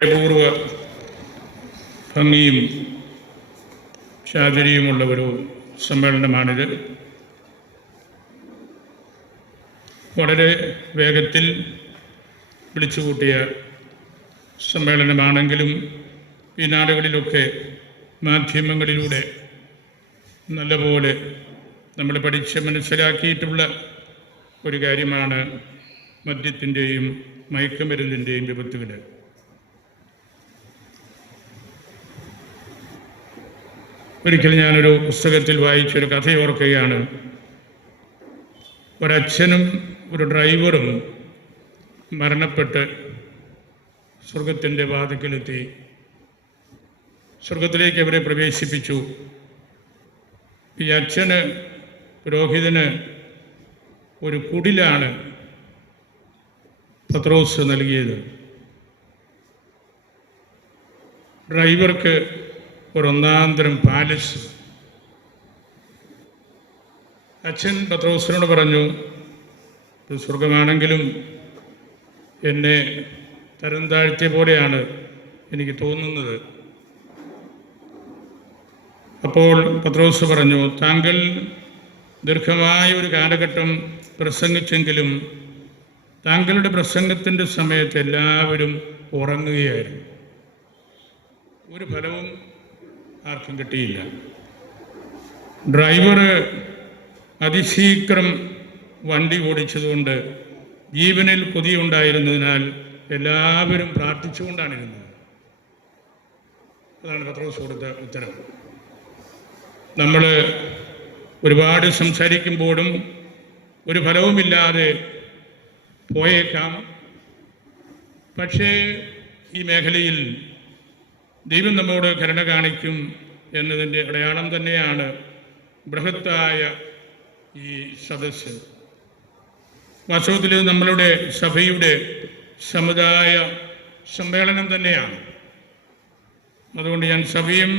പൂർവ്വ ഭംഗിയും ചാതുര്യമുള്ള ഒരു സമ്മേളനമാണിത്. വളരെ വേഗത്തിൽ വിളിച്ചുകൂട്ടിയ സമ്മേളനമാണെങ്കിലും ഈ നാടുകളിലൊക്കെ മാധ്യമങ്ങളിലൂടെ നല്ലപോലെ നമ്മൾ പഠിച്ച് മനസ്സിലാക്കിയിട്ടുള്ള ഒരു കാര്യമാണ് മദ്യത്തിൻ്റെയും മയക്കുമരുന്നിൻ്റെയും വിപത്തുകൾ. ഒരിക്കൽ ഞാനൊരു പുസ്തകത്തിൽ വായിച്ചൊരു കഥ ഓർക്കുകയാണ്. ഒരച്ഛനും ഒരു ഡ്രൈവറും മരണപ്പെട്ട് സ്വർഗത്തിൻ്റെ വാതിക്കലെത്തി. സ്വർഗത്തിലേക്ക് അവരെ പ്രവേശിപ്പിച്ചു. ഈ അച്ഛന്, പുരോഹിതന് ഒരു കുടിലാണ് പത്രോസ് നൽകിയത്. ഡ്രൈവർക്ക് ഒരൊന്നാന്തരം പാലസ്. അച്ഛൻ പത്രോസിനോട് പറഞ്ഞു, ഇത് സ്വർഗമാണെങ്കിലും എന്നെ തരം താഴ്ത്തിയ പോലെയാണ് എനിക്ക് തോന്നുന്നത്. അപ്പോൾ പത്രോസ് പറഞ്ഞു, താങ്കൾ ദീർഘമായ ഒരു കാലഘട്ടം പ്രസംഗിച്ചെങ്കിലും താങ്കളുടെ പ്രസംഗത്തിൻ്റെ സമയത്ത് എല്ലാവരും ഉറങ്ങുകയായിരുന്നു. ഒരു ഫലവും ആർക്കും കിട്ടിയില്ല. ഡ്രൈവർ അതിശീഘ്രം വണ്ടി ഓടിച്ചതുകൊണ്ട് ജീവനിൽ കൊതിയുണ്ടായിരുന്നതിനാൽ എല്ലാവരും പ്രാർത്ഥിച്ചുകൊണ്ടാണിരുന്നത്. അതാണ് പത്രോസ് കൊടുത്ത ഉത്തരം. നമ്മൾ ഒരുപാട് സംസാരിക്കുമ്പോഴും ഒരു ഫലവുമില്ലാതെ പോയേക്കാം. പക്ഷേ ഈ മേഖലയിൽ ദൈവം നമ്മോട് കരുണ കാണിക്കും എന്നതിൻ്റെ അടയാളം തന്നെയാണ് ബൃഹത്തായ ഈ സദസ്സ്. വാസ്തവത്തിൽ നമ്മളുടെ സഭയുടെ സമുദായ സമ്മേളനം തന്നെയാണ്. അതുകൊണ്ട് ഞാൻ സഭയും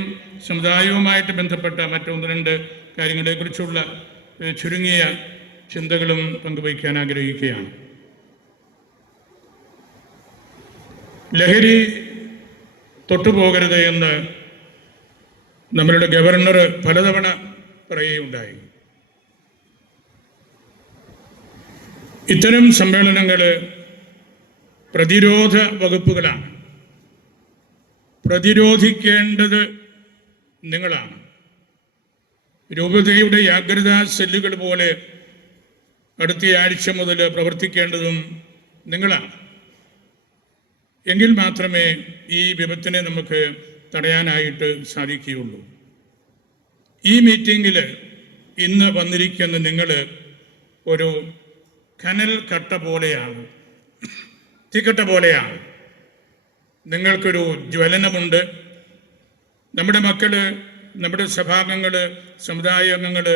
സമുദായവുമായിട്ട് ബന്ധപ്പെട്ട മറ്റൊന്ന് രണ്ട് കാര്യങ്ങളെക്കുറിച്ചുള്ള ചുരുങ്ങിയ ചിന്തകളും പങ്കുവയ്ക്കാൻ ആഗ്രഹിക്കുകയാണ്. ലഹരി തൊട്ടുപോകരുത് എന്ന് നമ്മളുടെ ഗവർണർ പലതവണ പറയുകയുണ്ടായി. ഇത്തരം സമ്മേളനങ്ങൾ പ്രതിരോധ വകുപ്പുകളാണ്. പ്രതിരോധിക്കേണ്ടത് നിങ്ങളാണ്. രൂപതയുടെ ജാഗ്രതാ സെല്ലുകൾ പോലെ അടുത്ത ആഴ്ച മുതൽ പ്രവർത്തിക്കേണ്ടതും നിങ്ങളാണ്. എങ്കിൽ മാത്രമേ ഈ വിപത്തിനെ നമുക്ക് തടയാനായിട്ട് സാധിക്കുകയുള്ളൂ. ഈ മീറ്റിങ്ങിൽ ഇന്ന് വന്നിരിക്കുന്ന നിങ്ങൾ ഒരു കനൽ കട്ട പോലെയാണ്, തീക്കട്ട പോലെയാണ്. നിങ്ങൾക്കൊരു ജ്വലനമുണ്ട്. നമ്മുടെ മക്കൾ, നമ്മുടെ സഭാംഗങ്ങൾ, സമുദായ അംഗങ്ങൾ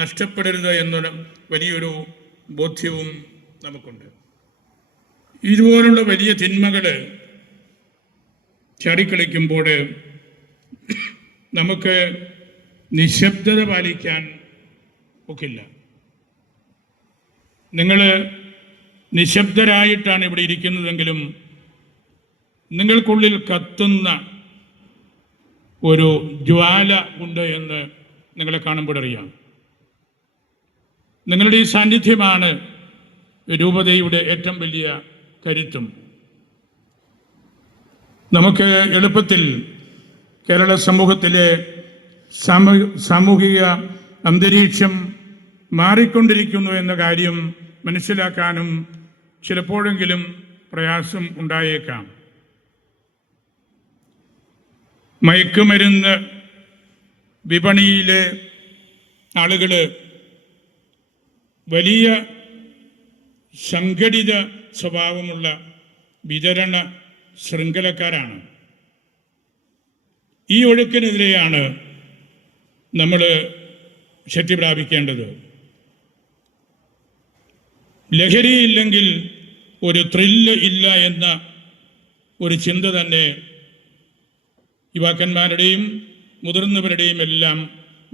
നഷ്ടപ്പെടരുത് എന്നുള്ള വലിയൊരു ബോധ്യവും നമുക്കുണ്ട്. ഇതുപോലുള്ള വലിയ തിന്മകൾ ചാടിക്കളിക്കുമ്പോൾ നമുക്ക് നിശബ്ദത പാലിക്കാൻ ഒക്കില്ല. നിങ്ങൾ നിശബ്ദരായിട്ടാണ് ഇവിടെ ഇരിക്കുന്നതെങ്കിലും നിങ്ങൾക്കുള്ളിൽ കത്തുന്ന ഒരു ജ്വാല ഉണ്ട് എന്ന് നിങ്ങളെ കാണുമ്പോഴറിയാം. നിങ്ങളുടെ ഈ സാന്നിധ്യമാണ് രൂപതയുടെ ഏറ്റവും വലിയ കരുത്തും. നമുക്ക് എളുപ്പത്തിൽ കേരള സമൂഹത്തിലെ സാമൂഹിക അന്തരീക്ഷം മാറിക്കൊണ്ടിരിക്കുന്നു എന്ന കാര്യം മനസ്സിലാക്കാനും ചിലപ്പോഴെങ്കിലും പ്രയാസം ഉണ്ടായേക്കാം. മയക്കുമരുന്ന് വിപണിയിലെ ആളുകൾ വലിയ സംഘടിത സ്വഭാവമുള്ള വിതരണ ശൃംഖലക്കാരാണ്. ഈ ഒഴുക്കിനെതിരെയാണ് നമ്മൾ ശക്തി പ്രാപിക്കേണ്ടത്. ലഹരിയില്ലെങ്കിൽ ഒരു ത്രില്ല് ഇല്ല എന്ന ഒരു ചിന്ത തന്നെ യുവാക്കന്മാരുടെയും മുതിർന്നവരുടെയും എല്ലാം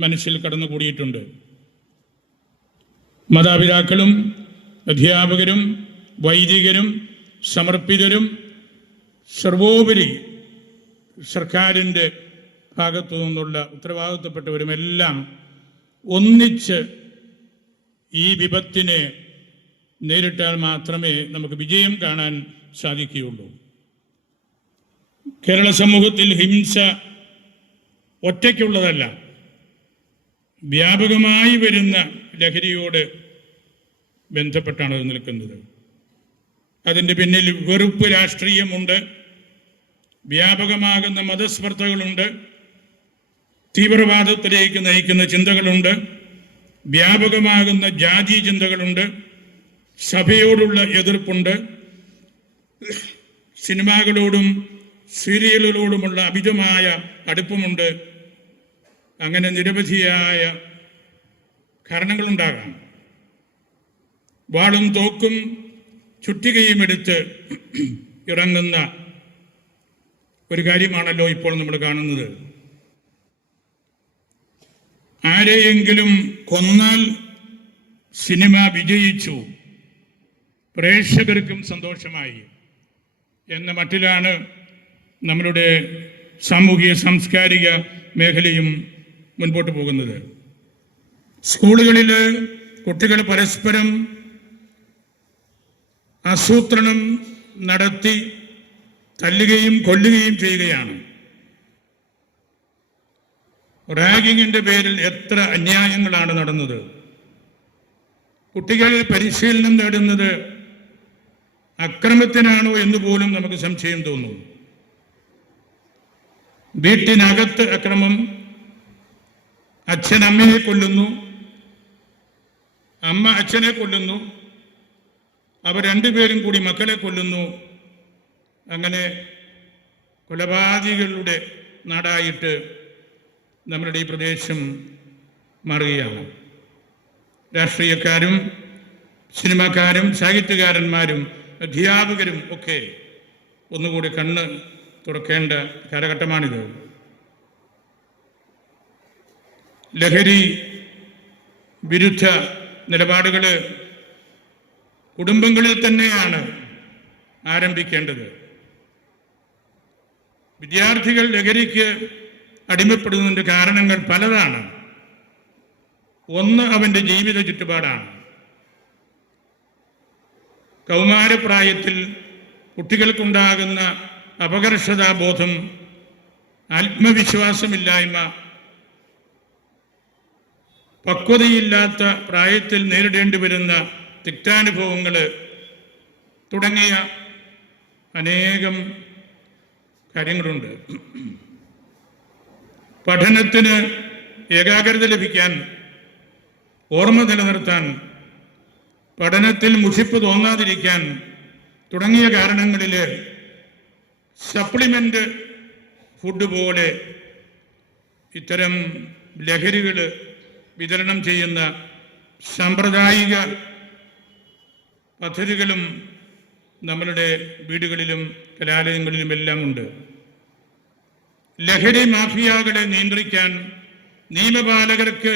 മനസ്സിൽ കടന്നുകൂടിയിട്ടുണ്ട്. മാതാപിതാക്കളും അധ്യാപകരും വൈദികരും സമർപ്പിതരും സർവോപരി സർക്കാരിൻ്റെ ഭാഗത്തു നിന്നുള്ള ഉത്തരവാദിത്തപ്പെട്ടവരുമെല്ലാം ഒന്നിച്ച് ഈ വിപത്തിനെ നേരിട്ടാൽ മാത്രമേ നമുക്ക് വിജയം കാണാൻ സാധിക്കുകയുള്ളൂ. കേരള സമൂഹത്തിൽ ഹിംസ ഒറ്റയ്ക്കുള്ളതല്ല, വ്യാപകമായി വരുന്ന ലഹരിയോട് ബന്ധപ്പെട്ടാണ് അത് നിൽക്കുന്നത്. അതിൻ്റെ പിന്നിൽ വെറുപ്പ് രാഷ്ട്രീയമുണ്ട്, വ്യാപകമാകുന്ന മതസ്പർദ്ധകളുണ്ട്, തീവ്രവാദത്തിലേക്ക് നയിക്കുന്ന ചിന്തകളുണ്ട്, വ്യാപകമാകുന്ന ജാതി ചിന്തകളുണ്ട്, സഭയോടുള്ള എതിർപ്പുണ്ട്, സിനിമകളോടും സീരിയലുകളോടുമുള്ള അമിതമായ അടുപ്പമുണ്ട്. അങ്ങനെ നിരവധിയായ കാരണങ്ങളുണ്ടാകാം. വാളും തോക്കും ചുറ്റികയും എടുത്ത് ഇറങ്ങുന്ന ഒരു കാര്യമാണല്ലോ ഇപ്പോൾ നമ്മൾ കാണുന്നത്. ആരെയെങ്കിലും കൊന്നാൽ സിനിമ വിജയിച്ചു, പ്രേക്ഷകർക്കും സന്തോഷമായി എന്ന മട്ടിലാണ് നമ്മളുടെ സാമൂഹിക സാംസ്കാരിക മേഖലയും മുൻപോട്ട് പോകുന്നത്. സ്കൂളുകളിൽ കുട്ടികൾ പരസ്പരം ആസൂത്രണം നടത്തി തല്ലുകയും കൊല്ലുകയും ചെയ്യുകയാണ്. റാഗിങ്ങിൻ്റെ പേരിൽ എത്ര അന്യായങ്ങളാണ് നടന്നത്. കുട്ടികൾ പരിശീലനം നേടുന്നത് അക്രമത്തിനാണോ എന്ന് പോലും നമുക്ക് സംശയം തോന്നും. വീട്ടിനകത്ത് അക്രമം, അച്ഛൻ അമ്മയെ കൊല്ലുന്നു, അമ്മ അച്ഛനെ കൊല്ലുന്നു, അവർ രണ്ടുപേരും കൂടി മക്കളെ കൊല്ലുന്നു. അങ്ങനെ കൊലപാതകികളുടെ നാടായിട്ട് നമ്മുടെ ഈ പ്രദേശം മാറുകയാണ്. രാഷ്ട്രീയക്കാരും സിനിമാക്കാരും സാഹിത്യകാരന്മാരും അധ്യാപകരും ഒക്കെ ഒന്നുകൂടി കണ്ണ് തുറക്കേണ്ട കാലഘട്ടമാണിത്. ലഹരി വിരുദ്ധ നിലപാടുകൾ കുടുംബങ്ങളിൽ തന്നെയാണ് ആരംഭിക്കേണ്ടത്. വിദ്യാർത്ഥികൾ ലഹരിക്ക് അടിമപ്പെടുന്നതിൻ്റെ കാരണങ്ങൾ പലതാണ്. ഒന്ന്, അവൻ്റെ ജീവിത ചുറ്റുപാടാണ്. കൗമാരപ്രായത്തിൽ കുട്ടികൾക്കുണ്ടാകുന്ന അപകർഷതാബോധം, ആത്മവിശ്വാസമില്ലായ്മ, പക്വതയില്ലാത്ത പ്രായത്തിൽ നേരിടേണ്ടി വരുന്ന തിക്താനുഭവങ്ങൾ തുടങ്ങിയ അനേകം കാര്യങ്ങളുണ്ട്. പഠനത്തിന് ഏകാഗ്രത ലഭിക്കാൻ, ഓർമ്മ നിലനിർത്താൻ, പഠനത്തിൽ മുഷിപ്പ് തോന്നാതിരിക്കാൻ തുടങ്ങിയ കാരണങ്ങളിൽ സപ്ലിമെൻ്റ് ഫുഡ് പോലെ ഇത്തരം ലഹരികൾ വിതരണം ചെയ്യുന്ന സാമ്പ്രദായിക പദ്ധതികളും നമ്മളുടെ വീടുകളിലും കലാലയങ്ങളിലുമെല്ലാം ഉണ്ട്. ലഹരി മാഫിയകളെ നിയന്ത്രിക്കാൻ നിയമപാലകർക്ക്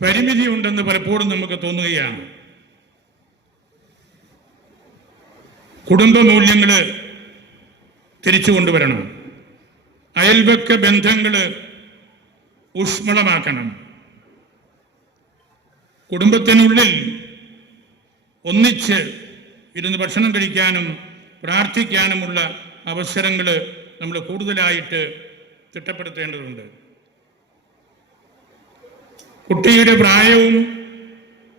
പരിമിതിയുണ്ടെന്ന് പലപ്പോഴും നമുക്ക് തോന്നുകയാണ്. കുടുംബ മൂല്യങ്ങൾ തിരിച്ചു കൊണ്ടുവരണം. അയൽപക്ക ബന്ധങ്ങൾ ഊഷ്മളമാക്കണം. കുടുംബത്തിനുള്ളിൽ ഒന്നിച്ച് ഇരുന്ന് ഭക്ഷണം കഴിക്കാനും പ്രാർത്ഥിക്കാനുമുള്ള അവസരങ്ങൾ നമ്മൾ കൂടുതലായിട്ട് തിട്ടപ്പെടുത്തേണ്ടതുണ്ട്. കുട്ടിയുടെ പ്രായവും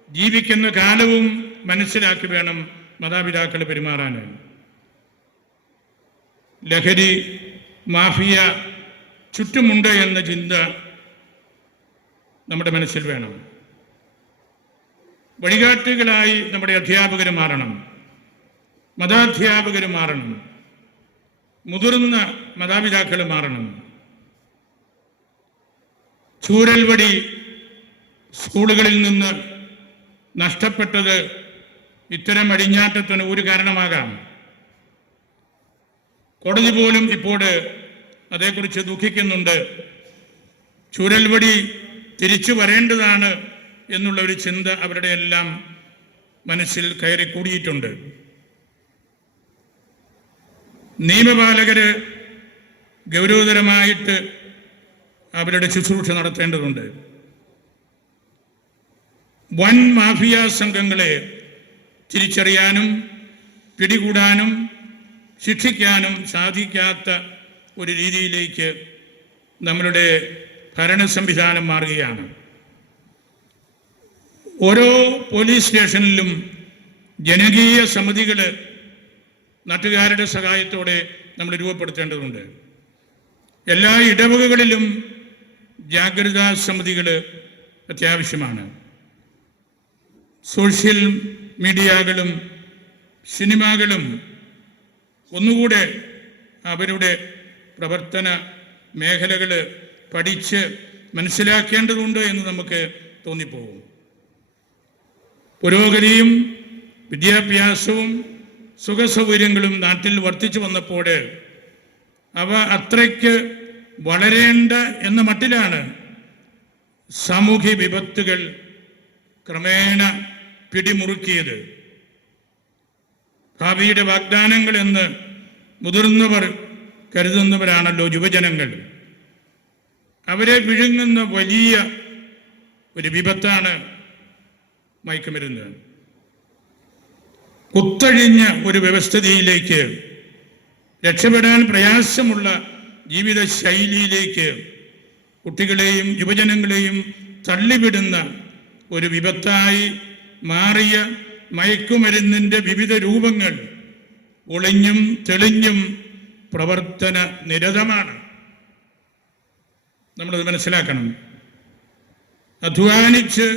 ജീവിക്കുന്ന കാലവും മനസ്സിലാക്കി വേണം മാതാപിതാക്കൾ പെരുമാറാൻ. ലഹരി മാഫിയ ചുറ്റുമുണ്ട് എന്ന ചിന്ത നമ്മുടെ മനസ്സിൽ വേണം. വഴികാട്ടികളായി നമ്മുടെ അധ്യാപകർ മാറണം, മതാധ്യാപകർ മാറണം, മുതിർന്ന മാതാപിതാക്കൾ മാറണം. ചൂരൽവടി സ്കൂളുകളിൽ നിന്ന് നഷ്ടപ്പെട്ടത് ഇത്തരം അടിഞ്ഞാട്ടത്തിന് ഒരു കാരണമാകാം. കോടതി പോലും ഇപ്പോൾ അതേക്കുറിച്ച് ദുഃഖിക്കുന്നുണ്ട്. ചൂരൽവടി തിരിച്ചു വരേണ്ടതാണ് എന്നുള്ള ഒരു ചിന്ത അവരുടെ എല്ലാം മനസ്സിൽ കയറി കൂടിയിട്ടുണ്ട്. നിയമപാലകർ ഗൗരവതരമായിട്ട് അവരുടെ ശുശ്രൂഷ നടത്തേണ്ടതുണ്ട്. വൻ മാഫിയ സംഘങ്ങളെ തിരിച്ചറിയാനും പിടികൂടാനും ശിക്ഷിക്കാനും സാധിക്കാത്ത ഒരു രീതിയിലേക്ക് നമ്മളുടെ ഭരണ സംവിധാനം മാറുകയാണ്. ഓരോ പോലീസ് സ്റ്റേഷനിലും ജനകീയ സമിതികൾ നാട്ടുകാരുടെ സഹായത്തോടെ നമ്മൾ രൂപപ്പെടുത്തേണ്ടതുണ്ട്. എല്ലാ ഇടവകകളിലും ജാഗ്രതാ സമിതികൾ അത്യാവശ്യമാണ്. സോഷ്യൽ മീഡിയകളും സിനിമകളും ഒന്നുകൂടെ അവരുടെ പ്രവർത്തന മേഖലകൾ പഠിച്ച് മനസ്സിലാക്കേണ്ടതുണ്ട് എന്ന് നമുക്ക് തോന്നിപ്പോകും. പുരോഗതിയും വിദ്യാഭ്യാസവും സുഖസൗകര്യങ്ങളും നാട്ടിൽ വർദ്ധിച്ചു വന്നപ്പോൾ അവ അത്രയ്ക്ക് വളരേണ്ട എന്ന മട്ടിലാണ് സാമൂഹ്യ വിപത്തുകൾ ക്രമേണ പിടിമുറുക്കിയത്. ഭാവിയുടെ വാഗ്ദാനങ്ങൾ എന്ന് മുതിർന്നവർ കരുതുന്നവരാണല്ലോ യുവജനങ്ങൾ. അവരെ വിഴുങ്ങുന്ന വലിയ ഒരു വിപത്താണ് മയക്കുമരുന്ന്. കുത്തഴിഞ്ഞ ഒരു വ്യവസ്ഥിതിയിലേക്ക്, രക്ഷപ്പെടാൻ പ്രയാസമുള്ള ജീവിത ശൈലിയിലേക്ക് കുട്ടികളെയും യുവജനങ്ങളെയും തള്ളിവിടുന്ന ഒരു വിപത്തായി മാറിയ മയക്കുമരുന്നിൻ്റെ വിവിധ രൂപങ്ങൾ ഒളിഞ്ഞും തെളിഞ്ഞും പ്രവർത്തന നിരതമാണ്. നമ്മളത് മനസ്സിലാക്കണം. അധ്വാനിച്ച്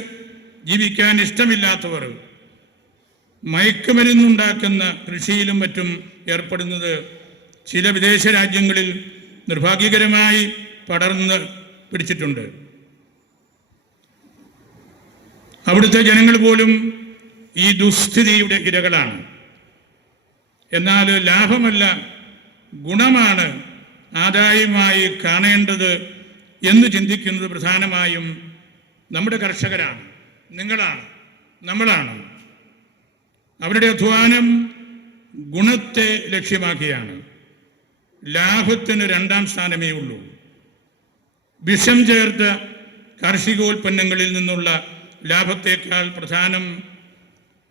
ജീവിക്കാൻ ഇഷ്ടമില്ലാത്തവർ മയക്കുമരുന്നുണ്ടാക്കുന്ന കൃഷിയിലും മറ്റും ഏർപ്പെടുന്നത് ചില വിദേശ രാജ്യങ്ങളിൽ നിർഭാഗ്യകരമായി പടർന്ന് പിടിച്ചിട്ടുണ്ട്. അവിടുത്തെ ജനങ്ങൾ പോലും ഈ ദുസ്ഥിതിയുടെ ഇരകളാണ്. എന്നാൽ ലാഭമല്ല, ഗുണമാണ് ആദായമായി കാണേണ്ടത് എന്ന് ചിന്തിക്കുന്നത് പ്രധാനമായും നമ്മുടെ കർഷകരാണ്, നിങ്ങളാണ്, നമ്മളാണ്. അവരുടെ അധ്വാനം ഗുണത്തെ ലക്ഷ്യമാക്കിയാണ്. ലാഭത്തിന് രണ്ടാം സ്ഥാനമേ ഉള്ളൂ. വിഷം ചേർത്ത കാർഷികോൽപ്പന്നങ്ങളിൽ നിന്നുള്ള ലാഭത്തേക്കാൾ പ്രധാനം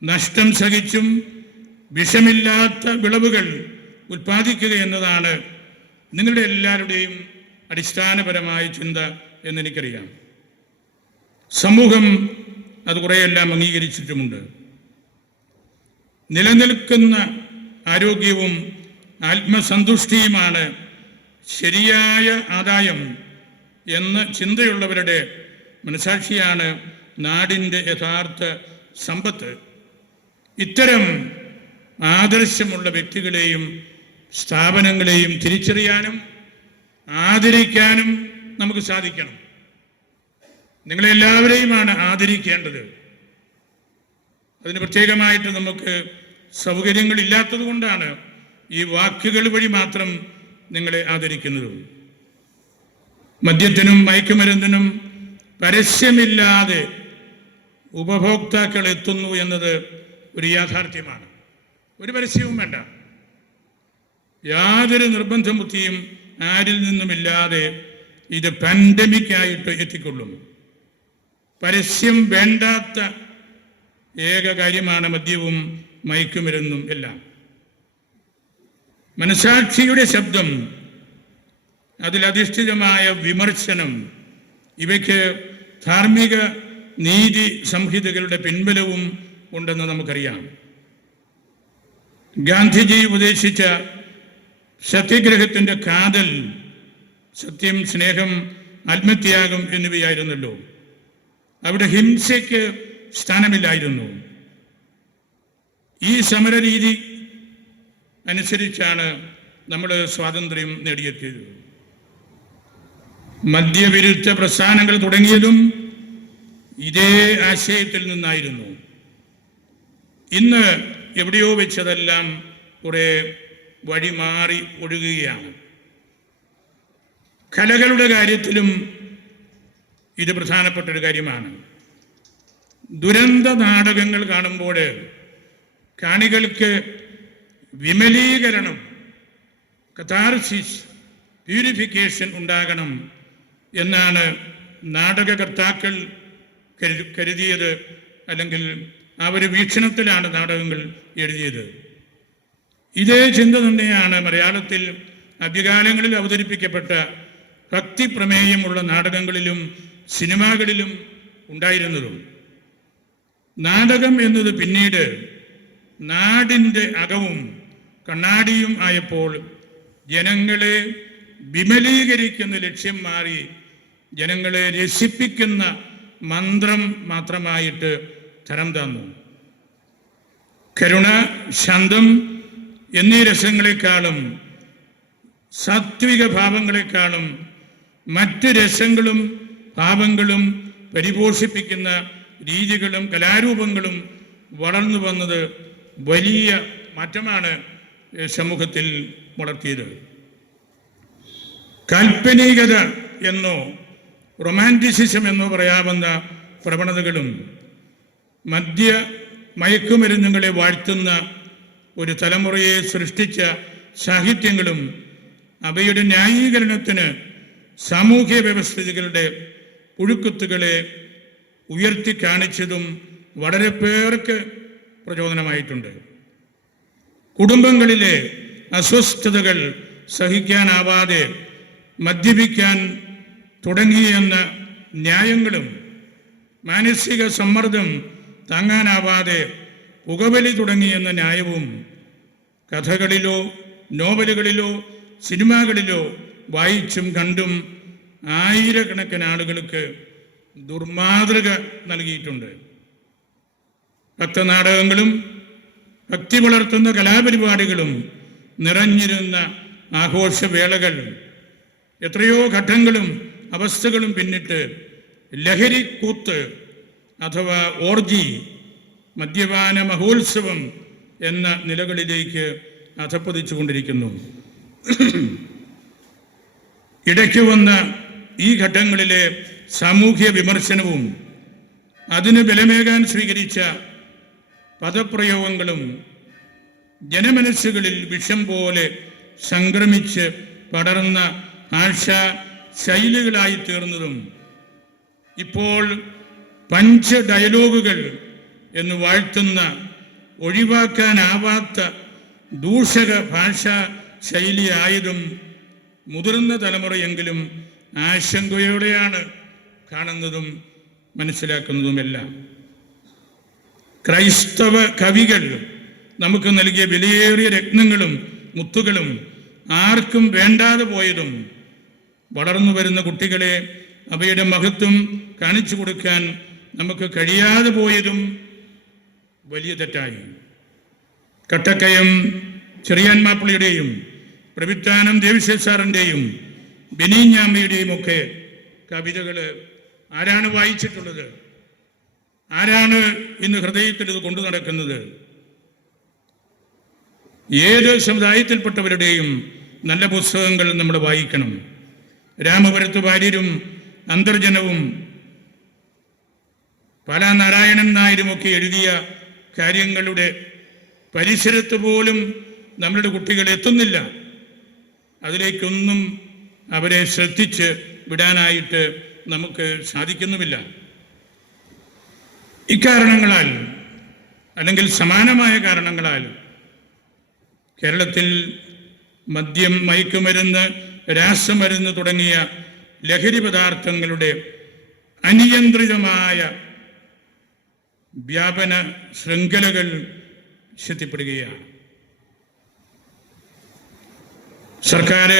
നഷ്ടം സഹിച്ചും വിഷമില്ലാത്ത വിളവുകൾ ഉൽപ്പാദിക്കുക എന്നതാണ് നിങ്ങളുടെ എല്ലാവരുടെയും അടിസ്ഥാനപരമായ ചിന്ത എന്നെനിക്കറിയാം. സമൂഹം അത് കുറേയെല്ലാം അംഗീകരിച്ചിട്ടുമുണ്ട്. നിലനിൽക്കുന്ന ആരോഗ്യവും ആത്മസന്തുഷ്ടിയുമാണ് ശരിയായ ആദായം എന്ന ചിന്തയുള്ളവരുടെ മനസാക്ഷിയാണ് നാടിൻ്റെ യഥാർത്ഥ സമ്പത്ത്. ഇത്തരം ആദർശമുള്ള വ്യക്തികളെയും സ്ഥാപനങ്ങളെയും തിരിച്ചറിയാനും ആദരിക്കാനും നമുക്ക് സാധിക്കണം. നിങ്ങളെല്ലാവരെയുമാണ് ആദരിക്കേണ്ടത്. അതിന് പ്രത്യേകമായിട്ട് നമുക്ക് സൗകര്യങ്ങളില്ലാത്തത് കൊണ്ടാണ് ഈ വാക്കുകൾ വഴി മാത്രം നിങ്ങളെ ആദരിക്കുന്നത്. മദ്യത്തിനും മയക്കുമരുന്നിനും പരസ്യമില്ലാതെ ഉപഭോക്താക്കൾ എത്തുന്നു എന്നത് ഒരു യാഥാർത്ഥ്യമാണ്. ഒരു പരസ്യവും വേണ്ട, യാതൊരു നിർബന്ധ ബുദ്ധിയും ആരിൽ നിന്നുമില്ലാതെ ഇത് പാൻഡമിക്കായിട്ട് എത്തിക്കൊള്ളും. പരസ്യം വേണ്ടാത്ത ഏക കാര്യമാണ് മദ്യവും മയക്കുമരുന്നും എല്ലാം. മനസാക്ഷിയുടെ ശബ്ദം, അതിലധിഷ്ഠിതമായ വിമർശനം, ഇവയ്ക്ക് ധാർമ്മിക നീതി സംഹിതകളുടെ പിൻബലവും ഉണ്ടെന്ന് നമുക്കറിയാം. ഗാന്ധിജി ഉപദേശിച്ച സത്യഗ്രഹത്തിൻ്റെ കാതൽ സത്യം, സ്നേഹം, ആത്മത്യാഗം എന്നിവയായിരുന്നല്ലോ. അവിടെ ഹിംസയ്ക്ക് സ്ഥാനമില്ലായിരുന്നു. ഈ സമരരീതി അനുസരിച്ചാണ് നമ്മൾ സ്വാതന്ത്ര്യം നേടിയെത്തിയത്. മദ്യവിരുദ്ധ പ്രസ്ഥാനങ്ങൾ തുടങ്ങിയതും ഇതേ ആശയത്തിൽ നിന്നായിരുന്നു. ഇന്ന് എവിടെയോ വെച്ചതെല്ലാം കുറെ വഴിമാറി ഒഴുകുകയാണ്. കലകളുടെ കാര്യത്തിലും ഇത് പ്രധാനപ്പെട്ടൊരു കാര്യമാണ്. ദുരന്ത നാടകങ്ങൾ കാണുമ്പോൾ കാണികൾക്ക് വിമലീകരണം, കഥാർസിസ്, പ്യൂരിഫിക്കേഷൻ ഉണ്ടാകണം എന്നാണ് നാടകകർത്താക്കൾ കരുതിയത്. അല്ലെങ്കിൽ ആ ഒരു വീക്ഷണത്തിലാണ് നാടകങ്ങൾ എഴുതിയത്. ഇതേ ചിന്ത തന്നെയാണ് മലയാളത്തിൽ ആദ്യകാലങ്ങളിൽ അവതരിപ്പിക്കപ്പെട്ട ഭക്തി പ്രമേയമുള്ള നാടകങ്ങളിലും സിനിമകളിലും ഉണ്ടായിരുന്നതും. നാടകം എന്നത് പിന്നീട് നാടിൻ്റെ അകവും കണ്ണാടിയും ആയപ്പോൾ ജനങ്ങളെ വിമലീകരിക്കുന്ന ലക്ഷ്യം മാറി ജനങ്ങളെ രസിപ്പിക്കുന്ന മന്ത്രം മാത്രമായിട്ട് തരം തന്നു. കരുണ, ശാന്തം എന്നീ രസങ്ങളെക്കാളും സാത്വിക ഭാവങ്ങളെക്കാളും മറ്റ് രസങ്ങളും ഭാവങ്ങളും പരിപോഷിപ്പിക്കുന്ന രീതികളും കലാരൂപങ്ങളും വളർന്നു വന്നത് വലിയ മാറ്റമാണ് സമൂഹത്തിൽ വളർത്തിയത്. കാൽപ്പനികത എന്നോ റൊമാൻറ്റിസിസം എന്നോ പറയാവുന്ന പ്രവണതകളും മയക്കുമരുന്നുകളെ വാഴ്ത്തുന്ന ഒരു തലമുറയെ സൃഷ്ടിച്ച സാഹിത്യങ്ങളും അവയുടെ ന്യായീകരണത്തിന് സാമൂഹ്യ വ്യവസ്ഥിതികളുടെ പുഴുക്കുത്തുകളെ ഉയർത്തി കാണിച്ചതും വളരെ പേർക്ക് പ്രചോദനമായിട്ടുണ്ട്. കുടുംബങ്ങളിലെ അസ്വസ്ഥതകൾ സഹിക്കാനാവാതെ മദ്യപിക്കാൻ തുടങ്ങിയെന്ന ന്യായങ്ങളും മാനസിക സമ്മർദ്ദം താങ്ങാനാവാതെ പുകവലി തുടങ്ങിയെന്ന ന്യായവും കഥകളിലോ നോവലുകളിലോ സിനിമകളിലോ വായിച്ചും കണ്ടും ആയിരക്കണക്കിന് ആളുകൾക്ക് ദുർമാതൃക നൽകിയിട്ടുണ്ട്. ഭക്തനാടകങ്ങളും ഭക്തി വളർത്തുന്ന കലാപരിപാടികളും നിറഞ്ഞിരുന്ന ആഘോഷവേളകൾ എത്രയോ ഘട്ടങ്ങളും അവസ്ഥകളും പിന്നിട്ട് ലഹരിക്കൂത്ത് അഥവാ ഓർജി, മദ്യപാന മഹോത്സവം എന്ന നിലകളിലേക്ക് അധപ്പതിച്ചു കൊണ്ടിരിക്കുന്നു. ഇടയ്ക്ക് വന്ന ഈ ഘട്ടങ്ങളിലെ സാമൂഹ്യ വിമർശനവും അതിന് ബലമേകാൻ സ്വീകരിച്ച പദപ്രയോഗങ്ങളും ജനമനസ്സുകളിൽ വിഷം പോലെ സംക്രമിച്ച് പടർന്ന ഭാഷാ ശൈലികളായി തീർന്നതും ഇപ്പോൾ പഞ്ച് ഡയലോഗുകൾ എന്ന് വാഴ്ത്തുന്ന ഒഴിവാക്കാനാവാത്ത ദൂഷക ഭാഷാ ശൈലിയായതും മുതിർന്ന തലമുറയെങ്കിലും ആശങ്കയോടെയാണ് കാണുന്നതും മനസ്സിലാക്കുന്നതുമെല്ലാം. ക്രൈസ്തവ കവികൾ നമുക്ക് നൽകിയ വിലയേറിയ രത്നങ്ങളും മുത്തുകളും ആർക്കും വേണ്ടാതെ പോയതും വളർന്നു വരുന്ന കുട്ടികളെ അവയുടെ മഹത്വം കാണിച്ചു കൊടുക്കാൻ നമുക്ക് കഴിയാതെ പോയതും വലിയ തെറ്റായി. കട്ടക്കയം ചെറിയാൻ മാപ്പിളയുടെയും പ്രവിത്താനം ദേവിശേഷാറിൻ്റെയും ബെനീഞ്ഞാമ്മയുടെയും ഒക്കെ കവിതകൾ ആരാണ് വായിച്ചിട്ടുള്ളത്? ആരാണ് ഇന്ന് ഹൃദയത്തിൽ ഇത് കൊണ്ടു നടക്കുന്നത്? ഏത് സമുദായത്തിൽപ്പെട്ടവരുടെയും നല്ല പുസ്തകങ്ങൾ നമ്മൾ വായിക്കണം. രാമപുരത്ത് വാര്യരും അന്തർജനവും പല നാരായണൻ നായരുമൊക്കെ എഴുതിയ കാര്യങ്ങളുടെ പരിസരത്ത് പോലും നമ്മളുടെ കുട്ടികൾ എത്തുന്നില്ല. അതിലേക്കൊന്നും അവരെ ശ്രദ്ധിച്ച് വിടാനായിട്ട് നമുക്ക് സാധിക്കുന്നുമില്ല. ഇക്കാരണങ്ങളാൽ അല്ലെങ്കിൽ സമാനമായ കാരണങ്ങളാൽ കേരളത്തിൽ മദ്യം, മയക്കുമരുന്ന്, രാസമരുന്ന് തുടങ്ങിയ ലഹരി പദാർത്ഥങ്ങളുടെ അനിയന്ത്രിതമായ വ്യാപന ശൃംഖലകൾ ശക്തിപ്പെടുകയാണ്. സർക്കാർ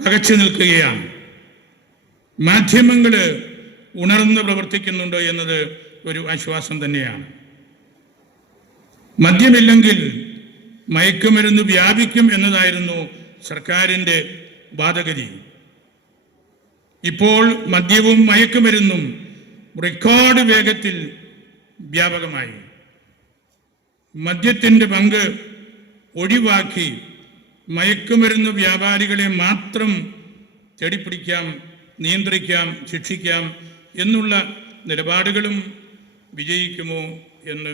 പകച്ചു നിൽക്കുകയാണ്. മാധ്യമങ്ങൾ ഉണർന്ന് പ്രവർത്തിക്കുന്നുണ്ടോ എന്നത് ഒരു ആശ്വാസം തന്നെയാണ്. മദ്യമില്ലെങ്കിൽ മയക്കുമരുന്ന് വ്യാപിക്കും എന്നതായിരുന്നു സർക്കാരിൻ്റെ വാദഗതി. ഇപ്പോൾ മദ്യവും മയക്കുമരുന്നും റെക്കോർഡ് വേഗത്തിൽ വ്യാപകമായി. മദ്യത്തിൻ്റെ പങ്ക് ഒഴിവാക്കി മയക്കുമരുന്ന് വ്യാപാരികളെ മാത്രം തേടിപ്പിടിക്കാം, നിയന്ത്രിക്കാം, ശിക്ഷിക്കാം എന്നുള്ള നിലപാടുകളും വിജയിക്കുമോ എന്ന്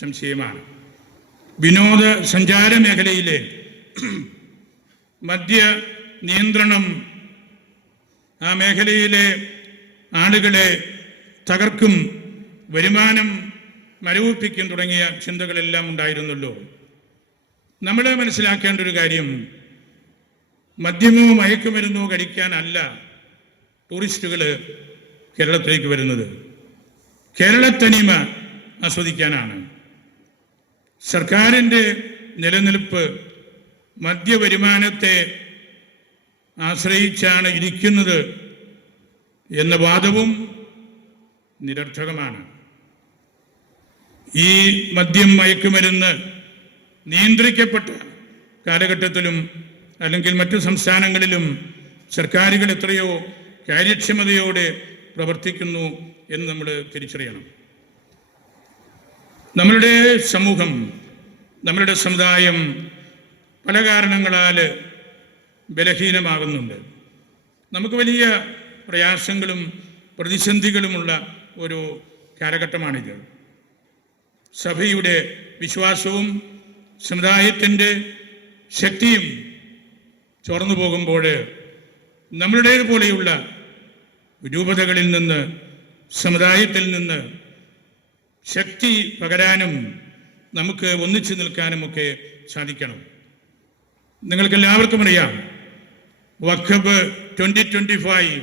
സംശയമാണ്. വിനോദ സഞ്ചാര മേഖലയിലെ മദ്യ നിയന്ത്രണം ആ മേഖലയിലെ ആളുകളെ തകർക്കും, വരുമാനം മരവിപ്പിക്കും തുടങ്ങിയ ചിന്തകളെല്ലാം ഉണ്ടായിരുന്നല്ലോ. നമ്മൾ മനസ്സിലാക്കേണ്ട ഒരു കാര്യം, മദ്യമോ മയക്കുമരുന്നോ കഴിക്കാനല്ല ടൂറിസ്റ്റുകൾ കേരളത്തിലേക്ക് വരുന്നത്, കേരളത്തനിമ ആസ്വദിക്കാനാണ്. സർക്കാരിൻ്റെ നിലനിൽപ്പ് മദ്യവരുമാനത്തെ ആശ്രയിച്ചാണ് ഇരിക്കുന്നത് എന്ന വാദവും നിരർത്ഥകമാണ്. ഈ മദ്യം മയക്കുമരുന്ന് നിയന്ത്രിക്കപ്പെട്ട കാലഘട്ടത്തിലും അല്ലെങ്കിൽ മറ്റു സംസ്ഥാനങ്ങളിലും സർക്കാരുകൾ എത്രയോ കാര്യക്ഷമതയോടെ പ്രവർത്തിക്കുന്നു എന്ന് നമ്മൾ തിരിച്ചറിയണം. നമ്മളുടെ സമൂഹം, നമ്മളുടെ സമുദായം പല കാരണങ്ങളാൽ ബലഹീനമാകുന്നുണ്ട്. നമുക്ക് വലിയ പ്രയാസങ്ങളും പ്രതിസന്ധികളുമുള്ള ഒരു കാലഘട്ടമാണിത്. സഭയുടെ വിശ്വാസവും സമുദായത്തിൻ്റെ ശക്തിയും ചോർന്നു പോകുമ്പോൾ നമ്മളുടേതുപോലെയുള്ള രൂപതകളിൽ നിന്ന്, സമുദായത്തിൽ നിന്ന് ശക്തി പകരാനും നമുക്ക് ഒന്നിച്ചു നിൽക്കാനുമൊക്കെ സാധിക്കണം. നിങ്ങൾക്കെല്ലാവർക്കും അറിയാം, വഖഫ് 2025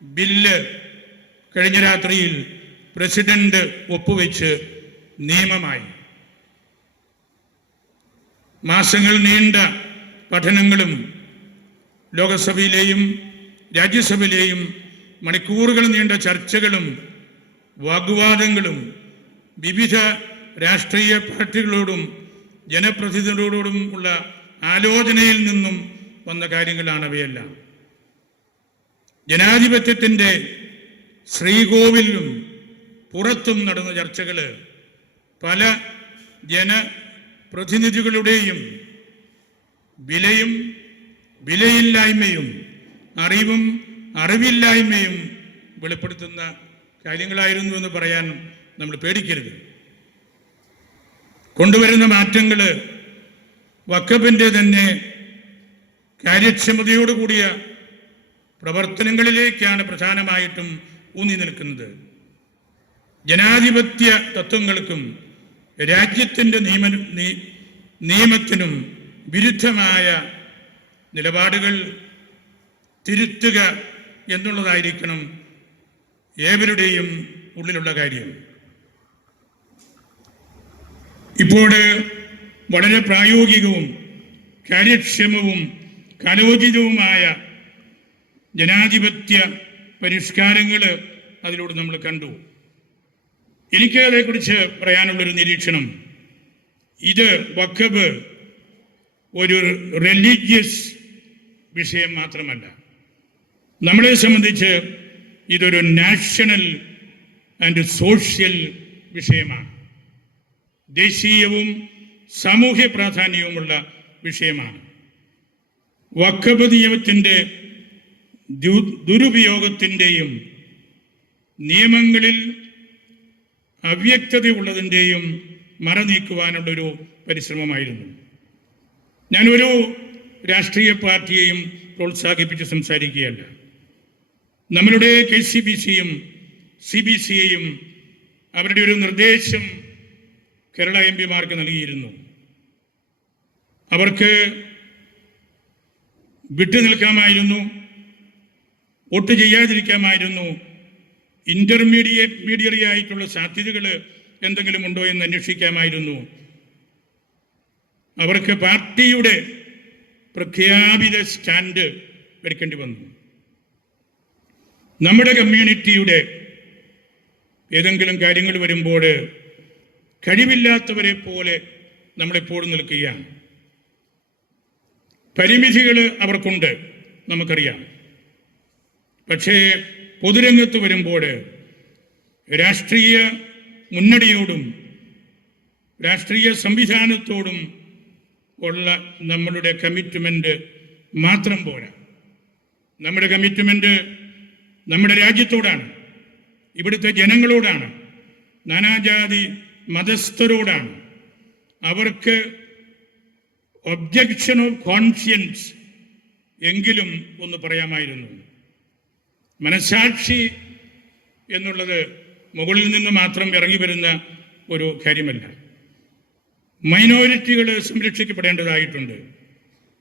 ബില്ല് കഴിഞ്ഞ രാത്രിയിൽ പ്രസിഡന്റ് ഒപ്പുവെച്ച് നിയമമായി. മാസങ്ങൾ നീണ്ട പഠനങ്ങളും ലോകസഭയിലെയും രാജ്യസഭയിലെയും മണിക്കൂറുകൾ നീണ്ട ചർച്ചകളും വാഗ്വാദങ്ങളും വിവിധ രാഷ്ട്രീയ പാർട്ടികളോടും ജനപ്രതിനിധികളോടും ഉള്ള ആലോചനയിൽ നിന്നും വന്ന കാര്യങ്ങളാണ് അവയെല്ലാം. ജനാധിപത്യത്തിൻ്റെ ശ്രീകോവിലും പുറത്തും നടന്ന ചർച്ചകൾ പല ജനപ്രതിനിധികളുടെയും വിലയും വിലയില്ലായ്മയും അറിവും അറിവില്ലായ്മയും വെളിപ്പെടുത്തുന്ന കാര്യങ്ങളായിരുന്നു എന്ന് പറയാൻ നമ്മൾ പേടിക്കരുത്. കൊണ്ടുവരുന്ന മാറ്റങ്ങൾ വഖഫിൻ്റെ തന്നെ കാര്യക്ഷമതയോടുകൂടിയ പ്രവർത്തനങ്ങളിലേക്കാണ് പ്രധാനമായിട്ടും ഊന്നി നിൽക്കുന്നത്. ജനാധിപത്യ തത്വങ്ങൾക്കും രാജ്യത്തിൻ്റെ നിയമത്തിനും വിരുദ്ധമായ നിലപാടുകൾ തിരുത്തുക എന്നുള്ളതായിരിക്കണം ഏവരുടെയും ഉള്ളിലുള്ള കാര്യം. ഇപ്പോൾ വളരെ പ്രായോഗികവും കാര്യക്ഷമവും കാലോചിതവുമായ ജനാധിപത്യ പരിഷ്കാരങ്ങൾ അതിലൂടെ നമ്മൾ കണ്ടു. എനിക്ക് അതേക്കുറിച്ച് പറയാനുള്ളൊരു നിരീക്ഷണം, ഇത് വഖഫ് ഒരു റിലീജിയസ് വിഷയം മാത്രമല്ല, നമ്മളെ സംബന്ധിച്ച് ഇതൊരു നാഷണൽ ആൻഡ് സോഷ്യൽ വിഷയമാണ്. ദേശീയവും സാമൂഹ്യ പ്രാധാന്യവുമുള്ള വിഷയമാണ്. വഖഫ് നിയമത്തിൻ്റെ ദുരുപയോഗത്തിൻ്റെയും നിയമങ്ങളിൽ അവ്യക്തതയുള്ളതിൻ്റെയും മറനീക്കുവാനുള്ളൊരു പരിശ്രമമായിരുന്നു. ഞാനൊരു രാഷ്ട്രീയ പാർട്ടിയെയും പ്രോത്സാഹിപ്പിച്ച് സംസാരിക്കുകയല്ല. നമ്മളുടെ KCBCയും CBCയെയും അവരുടെ ഒരു നിർദ്ദേശം കേരള MP-മാർക്ക് നൽകിയിരുന്നു. അവർക്ക് വിട്ടുനിൽക്കാമായിരുന്നു, വോട്ട് ചെയ്യാതിരിക്കാമായിരുന്നു, ഇന്റർമീഡിയറി ആയിട്ടുള്ള സാധ്യതകൾ എന്തെങ്കിലും ഉണ്ടോ എന്ന് അന്വേഷിക്കാമായിരുന്നു. അവർക്ക് പാർട്ടിയുടെ പ്രഖ്യാപിത സ്റ്റാൻഡ് എടുക്കേണ്ടി വന്നു. നമ്മുടെ കമ്മ്യൂണിറ്റിയുടെ ഏതെങ്കിലും കാര്യങ്ങൾ വരുമ്പോൾ കഴിവില്ലാത്തവരെ പോലെ നമ്മളെപ്പോഴും നിൽക്കുകയാണ്. പരിമിതികൾ അവർക്കുണ്ട്, നമുക്കറിയാം. പക്ഷേ പൊതുരംഗത്ത് വരുമ്പോൾ രാഷ്ട്രീയ മുന്നണിയോടും രാഷ്ട്രീയ സംവിധാനത്തോടും ഉള്ള നമ്മളുടെ കമ്മിറ്റ്മെൻറ്റ് മാത്രം പോരാ. നമ്മുടെ കമ്മിറ്റ്മെൻറ്റ് നമ്മുടെ രാജ്യത്തോടാണ്, ഇവിടുത്തെ ജനങ്ങളോടാണ്, നാനാജാതി മതസ്ഥരോടാണ്. അവർക്ക് ഒബ്ജക്ഷൻ ഓഫ് കോൺഷ്യൻസ് എങ്കിലും ഒന്ന് പറയാമായിരുന്നു. മനസാക്ഷി എന്നുള്ളത് മുകളിൽ നിന്ന് മാത്രം ഇറങ്ങി വരുന്ന ഒരു കാര്യമല്ല. മൈനോറിറ്റികൾ സംരക്ഷിക്കപ്പെടേണ്ടതായിട്ടുണ്ട്.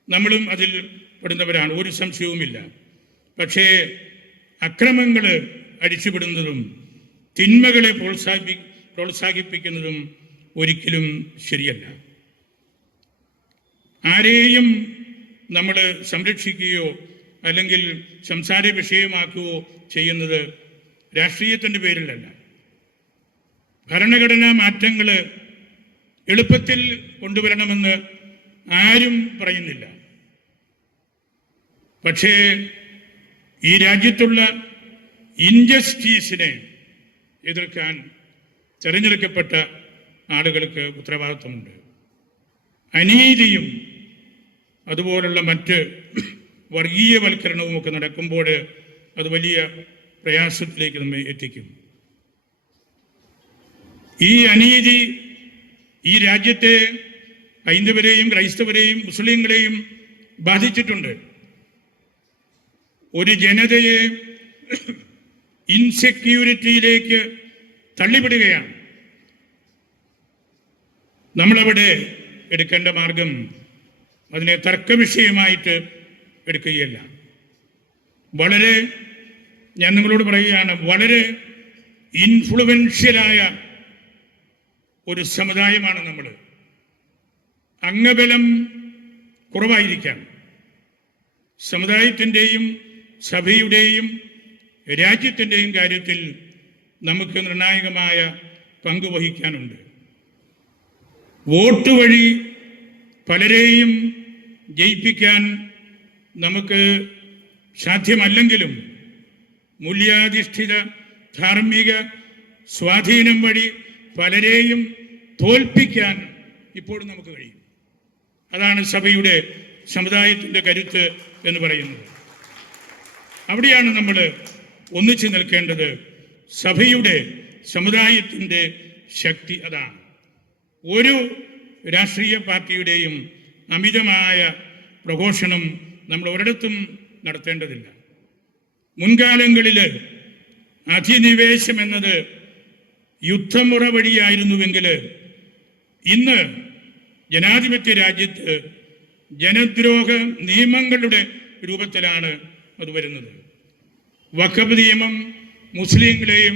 നമ്മളും അതിൽ പെടുന്നവരാണ്, ഒരു സംശയവുമില്ല. പക്ഷേ അക്രമങ്ങൾ അടിച്ചുവിടുന്നതും തിന്മകളെ പ്രോത്സാഹിപ്പിക്കുന്നതും ഒരിക്കലും ശരിയല്ല. ആരെയും നമ്മൾ സംരക്ഷിക്കുകയോ അല്ലെങ്കിൽ സംസാര വിഷയമാക്കുകയോ ചെയ്യുന്നത് രാഷ്ട്രീയത്തിൻ്റെ പേരിലല്ല. ഭരണഘടനാ മാറ്റങ്ങൾ എളുപ്പത്തിൽ കൊണ്ടുവരണമെന്ന് ആരും പറയുന്നില്ല. പക്ഷേ ഈ രാജ്യത്തുള്ള ഇൻജസ്റ്റിസിനെ എതിർക്കാൻ തിരഞ്ഞെടുക്കപ്പെട്ട ആളുകൾക്ക് ഉത്തരവാദിത്വമുണ്ട്. അനീതിയും അതുപോലുള്ള മറ്റ് വർഗീയവൽക്കരണവും ഒക്കെ നടക്കുമ്പോൾ അത് വലിയ പ്രയാസത്തിലേക്ക് നമ്മെ എത്തിക്കും. ഈ അനീതി ഈ രാജ്യത്തെ ഹൈന്ദവരെയും ക്രൈസ്തവരെയും മുസ്ലിങ്ങളെയും ബാധിച്ചിട്ടുണ്ട്. ഒരു ജനതയെ ഇൻസെക്യൂരിറ്റിയിലേക്ക് തള്ളിവിടുകയാണ്. നമ്മളവിടെ എടുക്കേണ്ട മാർഗം അതിനെ തർക്കവിഷയമായിട്ട് എടുക്കുകയല്ല. വളരെ, ഞാൻ നിങ്ങളോട് പറയുകയാണ്, വളരെ ഇൻഫ്ലുവൻഷ്യലായ ഒരു സമുദായമാണ് നമ്മൾ. അംഗബലം കുറവായിരിക്കാം. സമുദായത്തിൻ്റെയും സഭയുടെയും രാജ്യത്തിൻ്റെയും കാര്യത്തിൽ നമുക്ക് നിർണായകമായ പങ്ക് വഹിക്കാനുണ്ട്. വോട്ട് വഴി പലരെയും ജയിപ്പിക്കാൻ നമുക്ക് സാധ്യമല്ലെങ്കിലും മൂല്യാധിഷ്ഠിത ധാർമ്മിക സ്വാധീനം വഴി പലരെയും തോൽപ്പിക്കാൻ ഇപ്പോഴും നമുക്ക് കഴിയും. അതാണ് സഭയുടെ, സമുദായത്തിൻ്റെ കരുത്ത് എന്ന് പറയുന്നത്. അവിടെയാണ് നമ്മൾ ഒന്നിച്ചു നിൽക്കേണ്ടത്. സഭയുടെ, സമുദായത്തിൻ്റെ ശക്തി അതാണ്. ഒരു രാഷ്ട്രീയ പാർട്ടിയുടെയും അമിതമായ പ്രഘോഷണം നമ്മൾ ഒരിടത്തും നടത്തേണ്ടതില്ല. മുൻകാലങ്ങളിൽ അധിനിവേശം എന്നത് യുദ്ധമുറ വഴിയായിരുന്നുവെങ്കിൽ ഇന്ന് ജനാധിപത്യ രാജ്യത്ത് ജനദ്രോഹ നിയമങ്ങളുടെ രൂപത്തിലാണ് അത് വരുന്നത്. വഖഫ് നിയമം മുസ്ലിങ്ങളെയും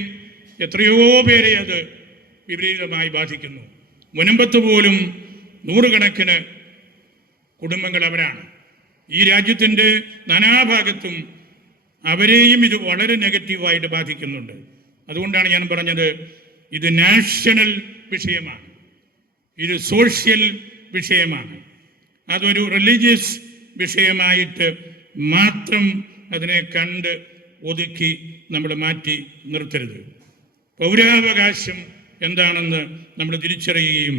എത്രയോ പേരെ അത് വിപരീതമായി ബാധിക്കുന്നു. മുനമ്പത്ത് പോലും നൂറുകണക്കിന് കുടുംബങ്ങൾ അവരാണ്. ഈ രാജ്യത്തിൻ്റെ നാനാഭാഗത്തും അവരെയും ഇത് വളരെ നെഗറ്റീവായിട്ട് ബാധിക്കുന്നുണ്ട്. അതുകൊണ്ടാണ് ഞാൻ പറഞ്ഞത്, ഇത് നാഷണൽ വിഷയമാണ്, ഇത് സോഷ്യൽ വിഷയമാണ്. അതൊരു റിലീജിയസ് വിഷയമായിട്ട് മാത്രം അതിനെ കണ്ട് ഒതുക്കി നമ്മൾ മാറ്റി നിർത്തരുത്. പൗരാവകാശം എന്താണെന്ന് നമ്മൾ തിരിച്ചറിയുകയും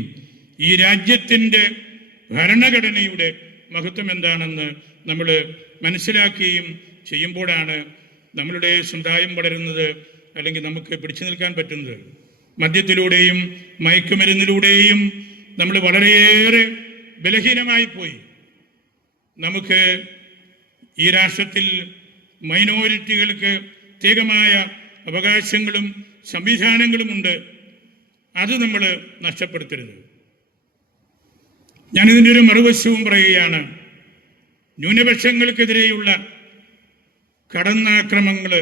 ഈ രാജ്യത്തിൻ്റെ ഭരണഘടനയുടെ മഹത്വം എന്താണെന്ന് നമ്മൾ മനസ്സിലാക്കുകയും ചെയ്യുമ്പോഴാണ് നമ്മളുടെ സമുദായം വളരുന്നത്, അല്ലെങ്കിൽ നമുക്ക് പിടിച്ചു നിൽക്കാൻ പറ്റുന്നത്. മദ്യത്തിലൂടെയും മയക്കുമരുന്നിലൂടെയും നമ്മൾ വളരെയേറെ ബലഹീനമായി പോയി. നമുക്ക് ഈ രാഷ്ട്രത്തിൽ മൈനോറിറ്റികൾക്ക് പ്രത്യേകമായ അവകാശങ്ങളും സംവിധാനങ്ങളുമുണ്ട്. അത് നമ്മൾ നഷ്ടപ്പെടുത്തരുത്. ഞാനിതിൻ്റെ ഒരു മറുവശവും പറയുകയാണ്. ന്യൂനപക്ഷങ്ങൾക്കെതിരെയുള്ള കടന്നാക്രമങ്ങൾ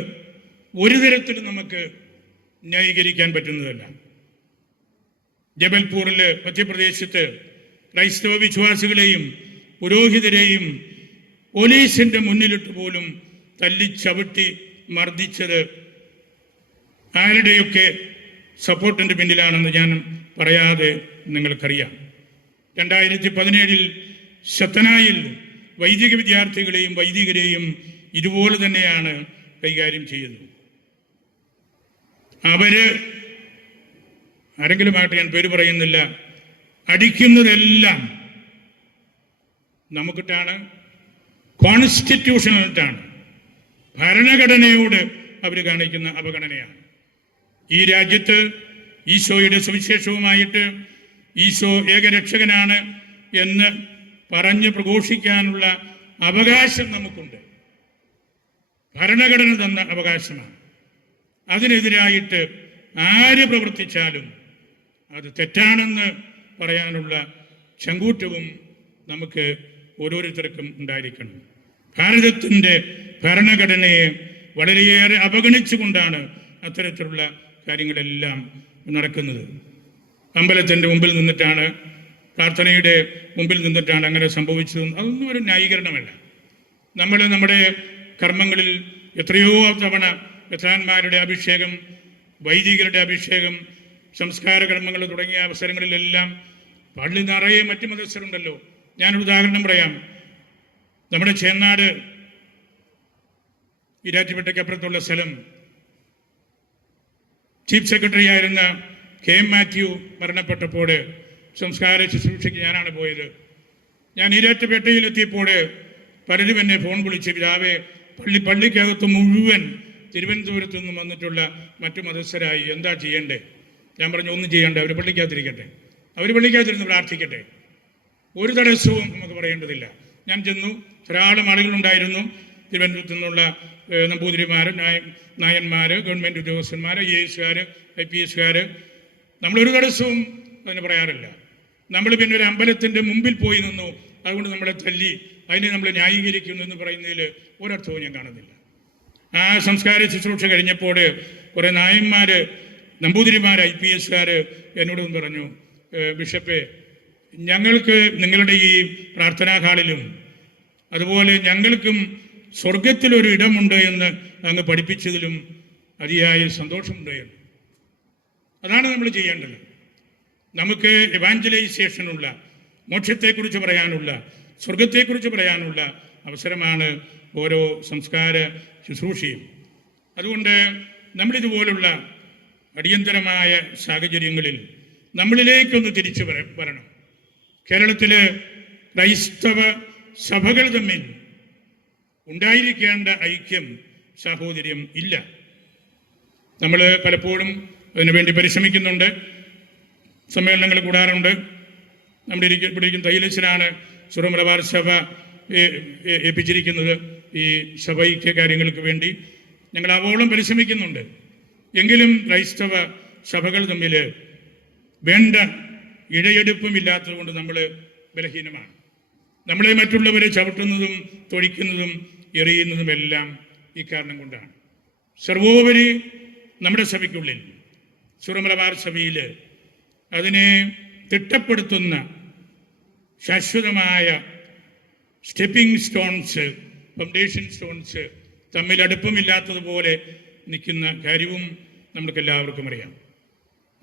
ഒരു തരത്തിലും നമുക്ക് ന്യായീകരിക്കാൻ പറ്റുന്നതല്ല. ജബൽപൂരിൽ മധ്യപ്രദേശത്ത് ക്രൈസ്തവ വിശ്വാസികളെയും പുരോഹിതരെയും പോലീസിൻ്റെ മുന്നിലിട്ട് പോലും തല്ലിച്ചവിട്ടി മർദ്ദിച്ചത് ആരുടെയൊക്കെ സപ്പോർട്ടിൻ്റെ പിന്നിലാണെന്ന് ഞാൻ പറയാതെ നിങ്ങൾക്കറിയാം. 2017 സത്തനായിൽ വൈദിക വിദ്യാർത്ഥികളെയും വൈദികരെയും ഇതുപോലെ തന്നെയാണ് കൈകാര്യം ചെയ്തത്. അവര് ആരെങ്കിലുമായിട്ട് ഞാൻ പേര് പറയുന്നില്ല, അടിക്കുന്നതെല്ലാം നമുക്കിട്ടാണ്, കോൺസ്റ്റിറ്റ്യൂഷനായിട്ടാണ്, ഭരണഘടനയോട് അവർ കാണിക്കുന്ന അവഗണനയാണ്. ഈ രാജ്യത്ത് ഈശോയുടെ സുവിശേഷവുമായിട്ട് ഈശോ ഏകരക്ഷകനാണ് എന്ന് പറഞ്ഞ് പ്രഘോഷിക്കാനുള്ള അവകാശം നമുക്കുണ്ട്. ഭരണഘടന തന്ന അവകാശമാണ്. അതിനെതിരായിട്ട് ആര് പ്രവർത്തിച്ചാലും അത് തെറ്റാണെന്ന് പറയാനുള്ള ചങ്കൂറ്റവും നമുക്ക് ഓരോരുത്തർക്കും ഉണ്ടായിരിക്കണം. ഭാരതത്തിൻ്റെ ഭരണഘടനയെ വളരെയേറെ അവഗണിച്ചുകൊണ്ടാണ് അത്തരത്തിലുള്ള കാര്യങ്ങളെല്ലാം നടക്കുന്നത്. അമ്പലത്തിൻ്റെ മുമ്പിൽ നിന്നിട്ടാണ്, പ്രാർത്ഥനയുടെ മുമ്പിൽ നിന്നിട്ടാണ് അങ്ങനെ സംഭവിച്ചതെന്ന് അതൊന്നും ഒരു ന്യായീകരണമല്ല. നമ്മൾ നമ്മുടെ കർമ്മങ്ങളിൽ എത്രയോ തവണ മെത്രാന്മാരുടെ അഭിഷേകം, വൈദികരുടെ അഭിഷേകം, സംസ്കാര കർമ്മങ്ങൾ തുടങ്ങിയ അവസരങ്ങളിലെല്ലാം പള്ളി നിറയെ മറ്റു മതസ്ഥരുണ്ടല്ലോ. ഞാനൊരു ഉദാഹരണം പറയാം. നമ്മുടെ ചേന്നാട് ഈരാറ്റുപേട്ടയ്ക്കപ്പുറത്തുള്ള സ്ഥലം ചീഫ് സെക്രട്ടറി ആയിരുന്ന KM മാത്യു മരണപ്പെട്ടപ്പോൾ സംസ്കാര ശുശ്രൂഷയ്ക്ക് ഞാനാണ് പോയത്. ഞാൻ ഈരാറ്റുപേട്ടയിലെത്തിയപ്പോൾ പലരും എന്നെ ഫോൺ വിളിച്ച്, പിതാവേ, പള്ളിക്കകത്ത് മുഴുവൻ തിരുവനന്തപുരത്തു നിന്നും വന്നിട്ടുള്ള മറ്റു മതസ്ഥരായി, എന്താ ചെയ്യണ്ടേ? ഞാൻ പറഞ്ഞു, ഒന്നും ചെയ്യണ്ടേ, അവർ പള്ളിക്കകത്തിരിക്കട്ടെ, അവർ പള്ളിക്കകത്തിരുന്ന് പ്രാർത്ഥിക്കട്ടെ, ഒരു തടസ്സവും നമുക്ക് പറയേണ്ടതില്ല. ഞാൻ ചെന്നു, ധാരാളം ആളുകളുണ്ടായിരുന്നു. തിരുവനന്തപുരത്തു നിന്നുള്ള നമ്പൂതിരിമാർ, നായന്മാർ, ഗവൺമെൻറ് ഉദ്യോഗസ്ഥന്മാർ, IAS-കാർ, IPS-കാർ. നമ്മളൊരു തടസ്സവും അതിന് പറയാറില്ല. നമ്മൾ പിന്നെ ഒരു അമ്പലത്തിൻ്റെ മുമ്പിൽ പോയി നിന്നു, അതുകൊണ്ട് നമ്മളെ തല്ലി, അതിനെ നമ്മൾ ന്യായീകരിക്കുന്നു എന്ന് പറയുന്നതിൽ ഒരർത്ഥവും ഞാൻ കാണുന്നില്ല. ആ സംസ്കാര ശുശ്രൂഷ കഴിഞ്ഞപ്പോൾ കുറേ നായന്മാർ, നമ്പൂതിരിമാർ, IPS-കാർ എന്നോട് പറഞ്ഞു, ബിഷപ്പേ, ഞങ്ങൾക്ക് നിങ്ങളുടെ ഈ പ്രാർത്ഥനാ ഹാളിലും അതുപോലെ ഞങ്ങൾക്കും സ്വർഗത്തിലൊരു ഇടമുണ്ട് എന്ന് അങ്ങ് പഠിപ്പിച്ചതിലും അതിയായ സന്തോഷമുണ്ട് എന്ന്. അതാണ് നമ്മൾ ചെയ്യേണ്ടത്. നമുക്ക് എവാഞ്ചലൈസേഷനുള്ള, മോക്ഷത്തെക്കുറിച്ച് പറയാനുള്ള, സ്വർഗത്തെക്കുറിച്ച് പറയാനുള്ള അവസരമാണ് ഓരോ സംസ്കാര ശുശ്രൂഷയും. അതുകൊണ്ട് നമ്മളിതുപോലുള്ള അടിയന്തരമായ സാഹചര്യങ്ങളിൽ നമ്മളിലേക്കൊന്ന് തിരിച്ചു വരണം. കേരളത്തിൽ ക്രൈസ്തവ സഭകൾ തമ്മിൽ ഉണ്ടായിരിക്കേണ്ട ഐക്യം, സാഹോദര്യം ഇല്ല. നമ്മൾ പലപ്പോഴും അതിനുവേണ്ടി പരിശ്രമിക്കുന്നുണ്ട്, സമ്മേളനങ്ങൾ കൂടാറുണ്ട്. നമ്മുടെ ഇരിക്കും തൈലച്ചനാണ് സുറ മലബാർ സഭ ഏൽപ്പിച്ചിരിക്കുന്നത് ഈ സഭയ്ക്ക് കാര്യങ്ങൾക്ക് വേണ്ടി. ഞങ്ങൾ ആവോളം പരിശ്രമിക്കുന്നുണ്ട്. എങ്കിലും ക്രൈസ്തവ സഭകൾ തമ്മിൽ വേണ്ട ഇഴയെടുപ്പും ഇല്ലാത്തത് കൊണ്ട് നമ്മൾ ബലഹീനമാണ്. നമ്മളെ മറ്റുള്ളവരെ ചവിട്ടുന്നതും തൊഴിക്കുന്നതും എറിയുന്നതുമെല്ലാം ഈ കാരണം കൊണ്ടാണ്. സർവോപരി നമ്മുടെ സഭയ്ക്കുള്ളിൽ, സുറ മലബാർ സഭയിൽ അതിനെ തിട്ടപ്പെടുത്തുന്ന ശാശ്വതമായ സ്റ്റെപ്പിംഗ് സ്റ്റോൺസ്, ഫൗണ്ടേഷൻ സ്റ്റോൺസ് തമ്മിൽ അടുപ്പമില്ലാത്തതുപോലെ നിൽക്കുന്ന കാര്യവും നമുക്കെല്ലാവർക്കും അറിയാം.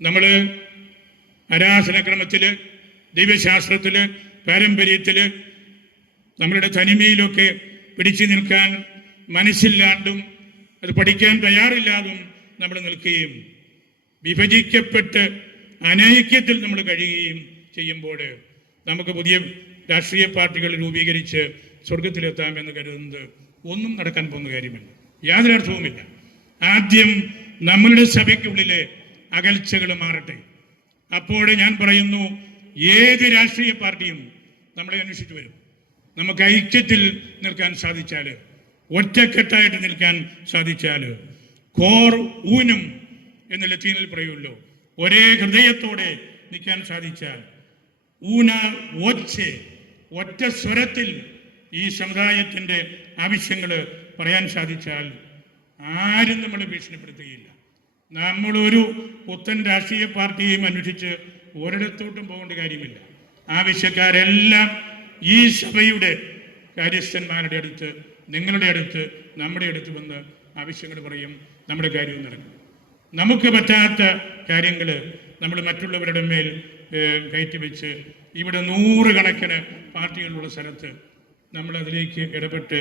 നമ്മൾ ആരാധനക്രമത്തിൽ, ദൈവശാസ്ത്രത്തിൽ, പാരമ്പര്യത്തിൽ, നമ്മളുടെ തനിമയിലൊക്കെ പിടിച്ചു നിൽക്കാൻ മനസ്സില്ലാണ്ടും അത് പഠിക്കാൻ തയ്യാറില്ലാതും നമ്മൾ നിൽക്കുകയും വിഭജിക്കപ്പെട്ട് അനൈക്യത്തിൽ നമ്മൾ കഴിയുകയും ചെയ്യുമ്പോൾ നമുക്ക് പുതിയ രാഷ്ട്രീയ പാർട്ടികൾ രൂപീകരിച്ച് സ്വർഗത്തിലെത്താമെന്ന് കരുതുന്നത് ഒന്നും നടക്കാൻ പോകുന്ന കാര്യമല്ല, യാതൊരു അർത്ഥവുമില്ല. ആദ്യം നമ്മളുടെ സഭയ്ക്കുള്ളിലെ അകൽച്ചകൾ മാറട്ടെ. അപ്പോൾ ഞാൻ പറയുന്നു, ഏത് രാഷ്ട്രീയ പാർട്ടിയും നമ്മളെ അന്വേഷിച്ചു വരും. നമുക്ക് ഐക്യത്തിൽ നിൽക്കാൻ സാധിച്ചാൽ, ഒറ്റക്കെട്ടായിട്ട് നിൽക്കാൻ സാധിച്ചാൽ, കോർ ഊനം എന്ന് ലത്തീനിൽ പറയുമല്ലോ, ഒരേ ഹൃദയത്തോടെ നിൽക്കാൻ സാധിച്ചാൽ, ഊന ഒച്ചെ, ഒറ്റ സ്വരത്തിൽ ഈ സമുദായത്തിൻ്റെ ആവശ്യങ്ങൾ പറയാൻ സാധിച്ചാൽ ആരും നമ്മളെ ഭീഷണിപ്പെടുത്തുകയില്ല. നമ്മളൊരു പുത്തൻ രാഷ്ട്രീയ പാർട്ടിയെയും അന്വേഷിച്ച് ഒരിടത്തോട്ടും പോകേണ്ട കാര്യമില്ല. ആവശ്യക്കാരെല്ലാം ഈ സഭയുടെ കാര്യസ്ഥന്മാരുടെ അടുത്ത്, നിങ്ങളുടെ അടുത്ത്, നമ്മുടെ അടുത്ത് വന്ന് ആവശ്യങ്ങൾ പറയും, നമ്മുടെ കാര്യവും നടക്കും. നമുക്ക് പറ്റാത്ത കാര്യങ്ങൾ നമ്മൾ മറ്റുള്ളവരുടെ മേൽ കയറ്റിവെച്ച്, ഇവിടെ 100 കണക്കിന് പാർട്ടികളുള്ള സ്ഥലത്ത് നമ്മൾ അതിലേക്ക് ഇടപെട്ട്,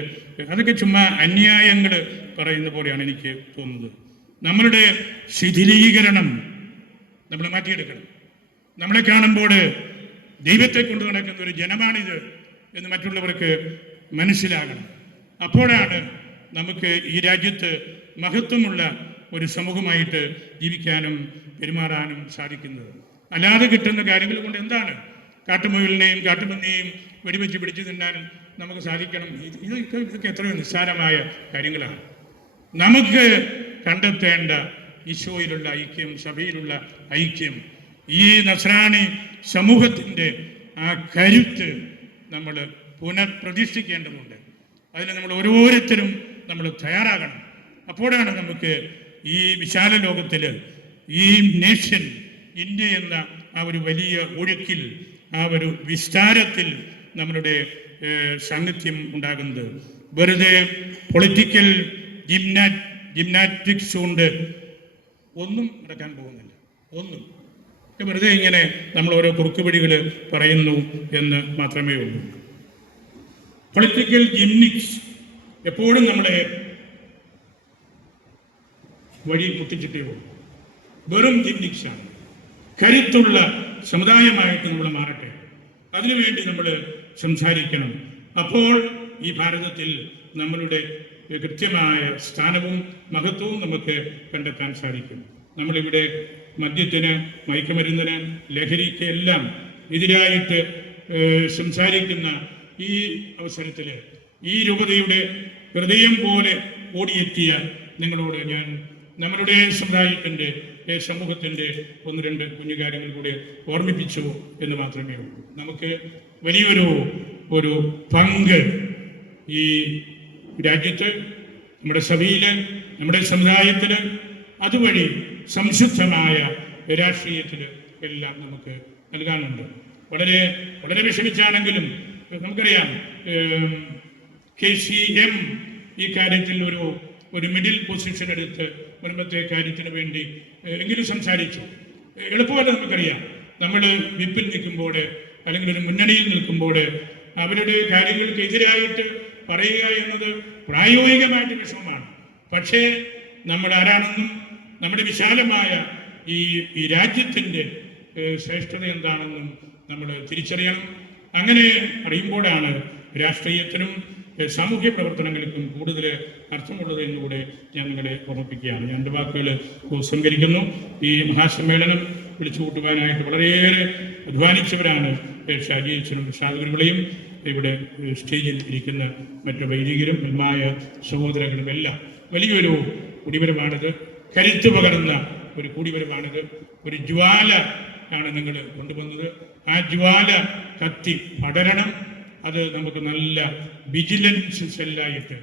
അതൊക്കെ ചുമ്മാ അന്യായങ്ങൾ പറയുന്ന പോലെയാണ് എനിക്ക് തോന്നുന്നത്. നമ്മളുടെ ശിഥിലീകരണം നമ്മൾ മാറ്റിയെടുക്കണം. നമ്മളെ കാണുമ്പോൾ ദൈവത്തെ കൊണ്ട് നടക്കുന്ന ഒരു ജനമാണിത് എന്ന് മറ്റുള്ളവർക്ക് മനസ്സിലാകണം. അപ്പോഴാണ് നമുക്ക് ഈ രാജ്യത്ത് മഹത്വമുള്ള ഒരു സമൂഹമായിട്ട് ജീവിക്കാനും പെരുമാറാനും സാധിക്കുന്നത്. അല്ലാതെ കിട്ടുന്ന കാര്യങ്ങൾ കൊണ്ട് എന്താണ്? കാട്ടുമുയലിനെയും കാട്ടുപന്നിയെയും വെടിവെച്ച് പിടിച്ചു തിന്നാൻ നമുക്ക് സാധിക്കണം. ഇതൊക്കെ എത്രയോ നിസ്സാരമായ കാര്യങ്ങളാണ്. നമുക്ക് കണ്ടെത്തേണ്ട ഈശോയിലുള്ള ഐക്യം, സഭയിലുള്ള ഐക്യം, ഈ നസ്രാണി സമൂഹത്തിൻ്റെ ആ കരുത്ത് നമ്മൾ പുനഃപ്രതിഷ്ഠിക്കേണ്ടതുണ്ട്. അതിന് നമ്മൾ ഓരോരുത്തരും നമ്മൾ തയ്യാറാകണം. അപ്പോഴാണ് നമുക്ക് ഈ വിശാല ലോകത്തിൽ, ഈ നേഷൻ ഇന്ത്യ എന്ന ആ ഒരു വലിയ ഒഴുക്കിൽ, ആ ഒരു വിസ്താരത്തിൽ നമ്മളുടെ സാന്നിധ്യം ഉണ്ടാകുന്നത്. വെറുതെ പൊളിറ്റിക്കൽ ജിംനാറ്റിക്സ് കൊണ്ട് ഒന്നും നടക്കാൻ പോകുന്നില്ല. ഒന്നും വെറുതെ ഇങ്ങനെ നമ്മൾ ഓരോ കുറുക്കുപിടികൾ പറയുന്നു എന്ന് മാത്രമേ ഉള്ളൂ. പൊളിറ്റിക്കൽ ജിംനിക്സ് എപ്പോഴും നമ്മളെ വഴി മുട്ടിച്ചിട്ടേ ഉള്ളൂ. വെറും ജിംനിക്സാണ്. കരുത്തുള്ള സമുദായമായിട്ട് നമ്മൾ മാറട്ടെ. അതിനുവേണ്ടി നമ്മൾ സംസാരിക്കണം. അപ്പോൾ ഈ ഭാരതത്തിൽ നമ്മളുടെ കൃത്യമായ സ്ഥാനവും മഹത്വവും നമുക്ക് കണ്ടെത്താൻ സാധിക്കും. നമ്മളിവിടെ മദ്യത്തിന്, മയക്കുമരുന്നിന്, ലഹരിക്ക് എല്ലാം എതിരായിട്ട് സംസാരിക്കുന്ന ഈ അവസരത്തിൽ ഈ രൂപതയുടെ ഹൃദയം പോലെ ഓടിയെത്തിയ നിങ്ങളോട് ഞാൻ നമ്മളുടെ സമുദായത്തിൻ്റെ, സമൂഹത്തിൻ്റെ ഒന്ന് രണ്ട് കുഞ്ഞു കാര്യങ്ങൾ കൂടി ഓർമ്മിപ്പിച്ചു എന്ന് മാത്രമേ ഉള്ളൂ. നമുക്ക് വലിയൊരു പങ്ക് ഈ രാജ്യത്ത്, നമ്മുടെ സഭയിൽ, നമ്മുടെ സമുദായത്തിൽ, അതുവഴി സംശുദ്ധമായ രാഷ്ട്രീയത്തിൽ എല്ലാം നമുക്ക് നൽകാനുണ്ട്. വളരെ വളരെ വിഷമിച്ചാണെങ്കിലും നമുക്കറിയാം, KCM ഈ കാര്യത്തിൽ ഒരു മിഡിൽ പൊസിഷൻ എടുത്ത് മുൻപത്തെ കാര്യത്തിന് വേണ്ടി എങ്കിലും സംസാരിച്ചു. എളുപ്പമല്ല. നമുക്കറിയാം, നമ്മൾ വിപ്പിൽ നിൽക്കുമ്പോൾ അല്ലെങ്കിൽ ഒരു മുന്നണിയിൽ നിൽക്കുമ്പോൾ അവരുടെ കാര്യങ്ങൾക്ക് എതിരായിട്ട് പറയുക എന്നത് പ്രായോഗികമായിട്ട് വിഷമമാണ്. പക്ഷേ നമ്മൾ ആരാണെന്നും നമ്മുടെ വിശാലമായ ഈ രാജ്യത്തിൻ്റെ ശ്രേഷ്ഠത എന്താണെന്നും നമ്മൾ തിരിച്ചറിയണം. അങ്ങനെ അറിയുമ്പോഴാണ് രാഷ്ട്രീയത്തിനും സാമൂഹ്യ പ്രവർത്തനങ്ങൾക്കും കൂടുതൽ അർത്ഥമുള്ളത് എന്നുകൂടെ ഞാൻ നിങ്ങളെ ഓർമ്മിപ്പിക്കുകയാണ്. ഞാൻ എൻ്റെ വാക്കുകൾ സംസ്കരിക്കുന്നു. ഈ മഹാസമ്മേളനം വിളിച്ചു കൂട്ടുവാനായിട്ട് വളരെയേറെ അധ്വാനിച്ചവരാണ് ഷാജി അച്ഛനും ഷാദുകളെയും ഇവിടെ സ്റ്റേജിൽ ഇരിക്കുന്ന മറ്റു വൈദികരും മായ സഹോദരങ്ങളും എല്ലാം. വലിയൊരു കുടിവരവാണിത്. കരുത്ത് പകർന്ന ഒരു കൂടിവരവാണിത്. ഒരു ജ്വാല ആണ് നിങ്ങൾ കൊണ്ടുവന്നത്. ആ ജ്വാല കത്തി പടരണം. അത് നമുക്ക് നല്ല വിജിലൻസ് സെല്ലായിട്ട്,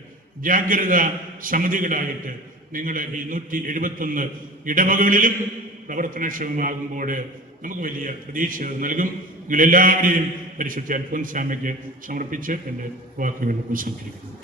ജാഗ്രത സമിതികളായിട്ട് നിങ്ങൾ ഈ 171 ഇടവകളിലും പ്രവർത്തനക്ഷമമാകുമ്പോൾ നമുക്ക് വലിയ പ്രതീക്ഷ നൽകും. നിങ്ങളെല്ലാവരെയും പരിശുദ്ധ അൽഫോൻസാമ്മയ്ക്ക് സമർപ്പിച്ച് എൻ്റെ വാക്കുകൾ ഉപസംഹരിക്കുന്നു.